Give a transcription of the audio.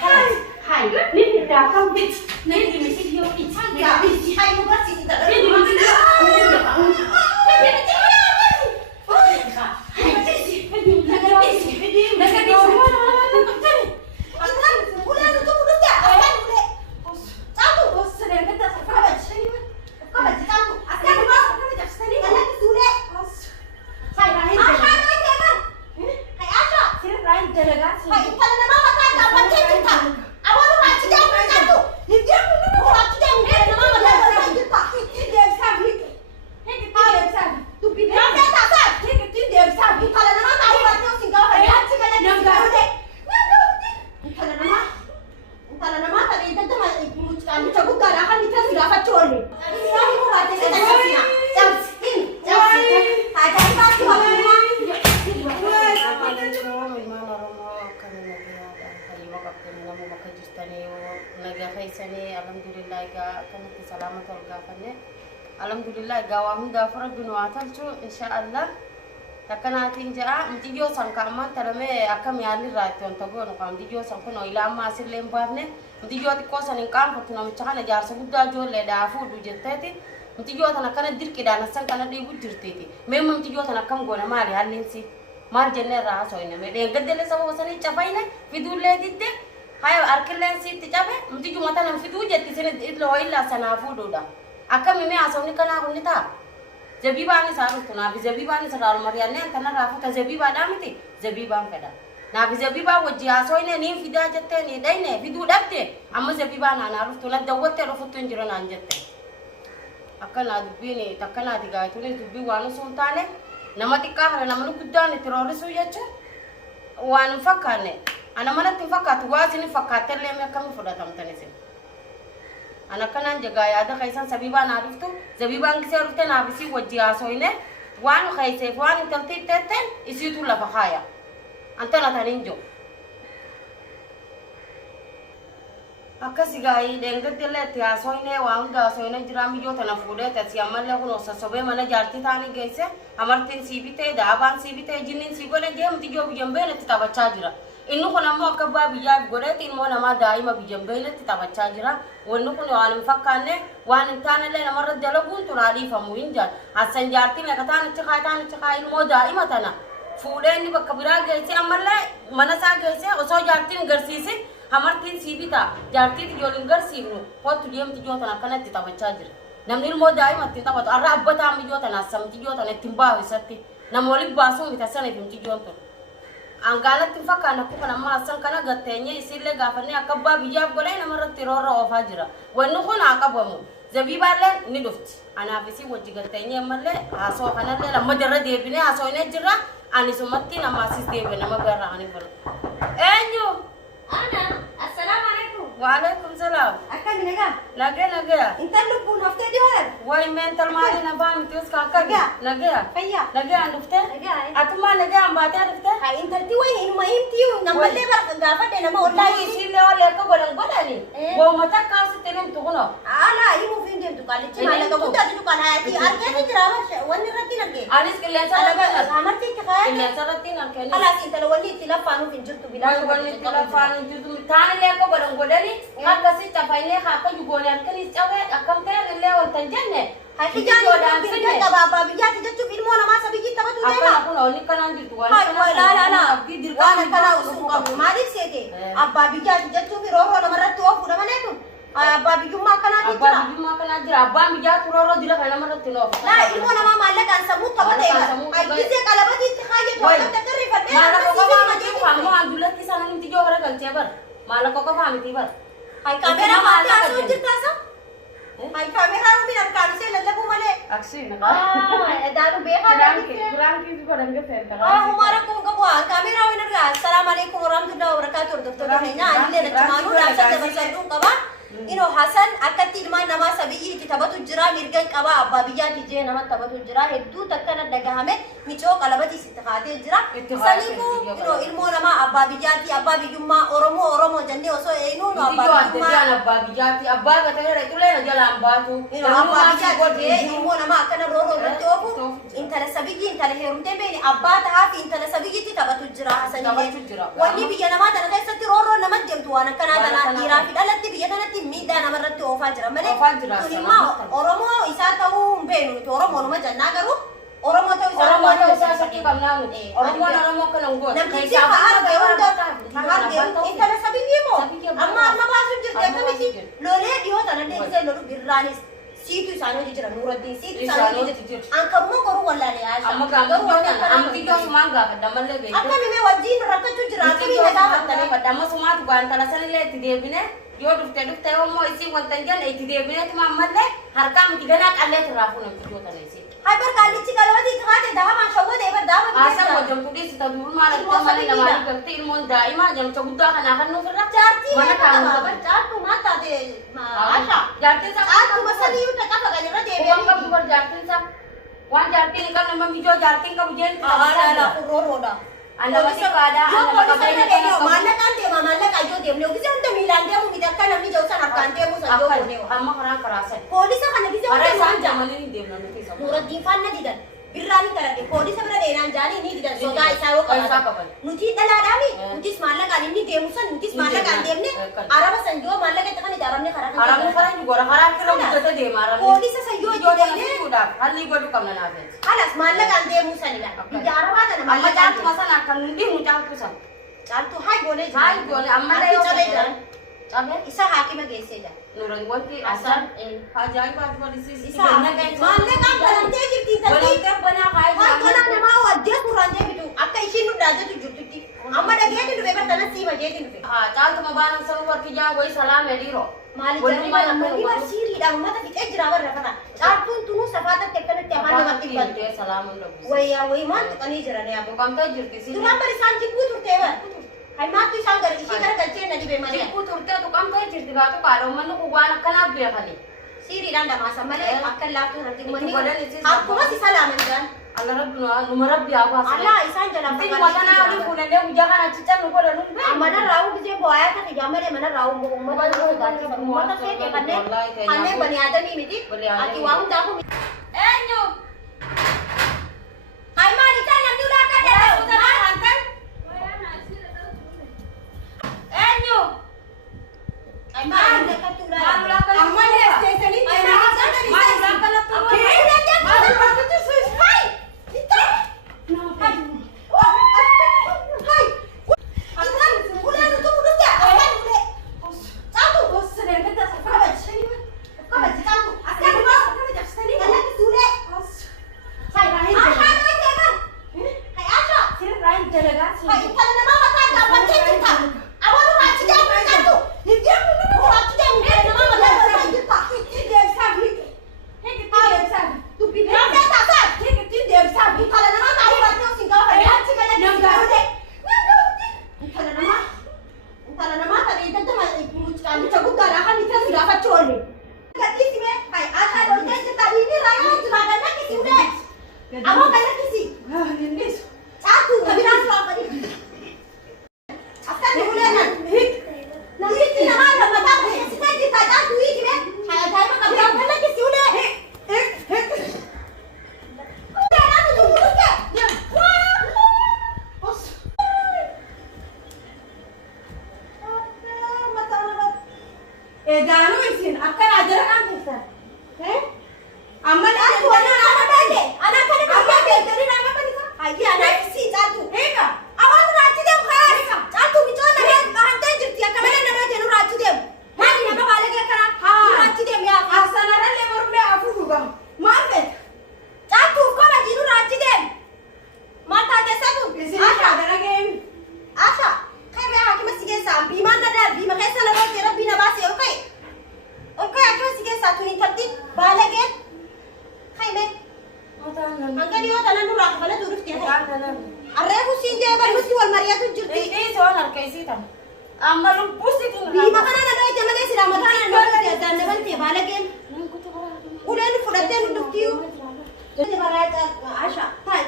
خلاص هاي نبي تعرف بيت نبي نسيب يومي يا بنتي هاي مو بس انت alhamdulillah gawam da farabin watalchu insha Allah takanatin jaa mtijo sanka man tarame akam yali raton tago no kam dijo sanko no ila ma sirlem barne mtijo ti kosan kam fatuna mchana jar sabudda jolle da fudu jettati mtijo tana kana dirki da na sankana de budirteti mem mtijo tana kam gona mari halinsi mar jenne ra so ina me de gaddele sabo wasani chafaina fidulle didde hay arkilen si tijabe mtijo matana fidu jetti sene idlo illa sana fudu da akam me asawni kana kunita zabiba ni saru tuna bi zabiba ni sarar marianne kana rafu ta zabiba damiti zabiba feda na bi zabiba wajji asoyne ni fida jette ni dayne fidu dabte amma zabiba na na rufu na dawote rufu tunjiro na jette akana dubini takana diga tuni dubi wanu sultane namati kahra namanu kudani terrorisu yacha wanu fakane ana manati fakatu wazini fakatelle me kam fuda tamtanese ana kanan jaga ya da kaisan sabiba na rufto zabiba ngise rufte na bisi wajja soine wan khaise wan talti teten isitu la bahaya antana taninjo akasi gai denga dele tia soine wan ga soine jirami jo tana fude ta siamalle kuno sasobe mana jarti tani geise amartin sibite da aban sibite jinin sibole gem tijo bijambe ne tabacha jira innu kuna mo akaba biya gore tin mo na ma daima bijambe ne tabacha jira wonno kuno an fakkanne wan tanale na marad dalagun tunali famu inja asan jarti ne katana chika in mo daima tana fude ni bakabira geise amalle manasa geise oso jarti garsisi amartin sibita jarti jolin garsinu hotu diem tijo tana kana tabacha jira namnil mo daima titabat arabata mi jo tana sam tijo tana timba wisati na molik basu mitasana bim tijo to angala tifaka na kuna ma san kana gatenye isile gafane akabba bijab golay na marati roro ofajira wonu kuna akabamu zabiba le ni dofti ana bisi wajji gatenye malle aso kana le la madara de bine aso ne jira ani sumatti na masis de bine magara ani bol enyu ana assalamu alaikum wa alaikum salam akka minega nage inta lubu nafte di hor way mental mali na bam tus ka ka nage fayya nage andufte atuma nage ambate andufte ha inta ti way in ma imti namalle bar gafate na ma wallahi sile wale ka golan godani bo mata ka su tenen tukuno ala imu finde tu kali china la ko ta tu kana ati arke ni jirawa wani rati nage anis ke lensa laga amarti ka kaya lensa rati nan ke ala inta wali tilafanu fin juttu bila wali tilafanu juttu tani le ko golan godani hakka si tafaine hakka jugone arkani chawe akamte le on tanjenne hakija ni bin ka baba bijati juttu ilmo na ma sabiji tabatu dena aku oni kanan juttu wali la abdi dirka kana usun ka malik sete abba bijati juttu fi roro na maratu ofu na manetu abba bijumma kana jira abba bijati roro dila kana maratu no la ilmo na ma malla kan samu tabate ai kise kalabati khaje to takri fadde mala ko ko ma ji famu andulla kisana ni tijo wara gal chebar mala ko ko famu tibar ai kamera ma ta so jirta sa ai kamera ro binar kan se lallabu male aksi na daru beka kurang ki ko dange fer kala हमारा को को camera winner का अस्सलाम वालेकुम व रहमतुल्लाहि व बरकातहू दोस्तों है ना अल्लाह ने चमानु राशा दे बसरू कबा ino Hasan akkatti ilmaan namaa sabiyyiitti taphatu jira mirgan qaba abbaa biyyaatti jee nama taphatu jira hedduu takkana dhagahame micoo qalabati sitti kaatee jira saniifu ino ilmoo namaa abbaa biyyaatti abbaa biyyummaa oromoo jennee osoo eenyu no abbaa biyyaatti abbaa gatee tulee jalaan baatu ino abbaa biyyaatti ilmoo namaa akkana rooroo irratti oofu intala sabiyyi intala heerumtee beeni abbaa tahaa fi intala sabiyyiitti taphatu jira Hasanillee wanni biyya namaa tana keessatti rooroo nama deemtu waan akkanaa tana dhiiraa fi dhalatti biyya tanatti miidhaa namarratti oofaa jira malee kun immoo oromoo isaa ta'uu hin beenu miti oromoonuma jennaa garuu oromoo ta'uu isaa shakkii qabnaa miti oromoo kana hin goone namtichi hargee intala sabiyyi moo amma baasuu jirti akkamitti lolee dhiyoo tana deemsee lolu birraanis siitu isaanii jira Nuuraddiin siitu isaanii jira ankammoo garuu wallaalee amma amtiyyoo sumaan gaafadha mallee beekte akkamime wajjiin rakkachuu jira akkamii na gaafattame amma sumaatu gaantala sanillee itti deebine yoo dhufte yoommoo isii wanta hin jenne itti deebineeti ammallee harkaa miti ganaa qalleet irraa fuunamti yoo tana isii hai barkaallichi qalabati taate daamaan shawwata ebar daama asa wajjin kudis ta durma la ta mali la mali gatti ilmon daima jam ta gudda kana kan nu firra jaartii mana kan bar jaartu mata de asha jaartin sa jaartu masali yu ta kafa galira de wan ka bar jaartin sa wan jaartin kan nam mi jo jaartin ka bujen ala la roda anda wasi kada anda ka bayna de mana kan de mama ka yo de ne gise unda milan de mu mi dakka nam ni jo san arkan de mu san jo ne amma khara karasan polisa kan gise unda man jamali ni de nam ni sa Nuuraddiin fanna didan birraani kadhadhe poolisa bira dheeraan jaanii ni didan sodaa isaa yoo qaban nuti dhalaadhaami nutis maallaqaan inni deemu san nutis maallaqaan deemne araba san yoo maallaqa itti kan itti arabne karaa kan arabne karaa ni gora karaa kira guddate deema arabne poolisa san yoo itti deemne halli godhu qabna naafet halas maallaqaan deemuu sanidha biyya arabaa tana amma caaltu masana akkan hundi mu caaltu san caaltu hay goone amma la yoo jiran cabe isa haakima geessee jira Nuran wanti asan ajaa'ibaatu walisi isa maallaqaan balantee jirti walii banaa hai kana nama wajjee turaan deebitu akka ishiin nu dhaajetu jirtutti amma dhageetti dhufe bartana siima jeetti dhufe caaltu mabaanan sanu warki jaa wayi salaame dhiiro maali jarrimaan ammalli bar siiriidhaan uummata fixee jira barra kana caaltuun tunuu safaatatti akkanatti afaan namatti dhibaltee salaamuun dhabu wayyaa wayimaan tuqanii jiran yaa buqamtee jirti si duraan bari isaan jibbuu turtee bar hai maattu isaan gara ishii gara galchee na dhibe malee jibbuu turtee tuqamtee jirti baatu qaadha uummanni kun waan akkanaaf beekani siiriidhaan dhamaasan malee akka laaftuu irratti uummanni akkumas isa laaman jiran Allah Rabbuna numa Rabbi apa sih? Allah isan jalan Tapi mana ni punya dia jangan acican nu pada nu. Mana rawu bisa boya tak jamar mana rawu umat umat saya kan bani adam ini miti. Ati wahu dah aku. Nyu. Hai mari kita nak dulu kan dah. Sudah hantar. Nyu. Hai mari kita tula. Amma ni station ni. Mari belakang tu. Bima kana na doy jamane sila matana أدان بنتي بالكين ولين فرتين دكتيو. تبي برايت عشاء. تاي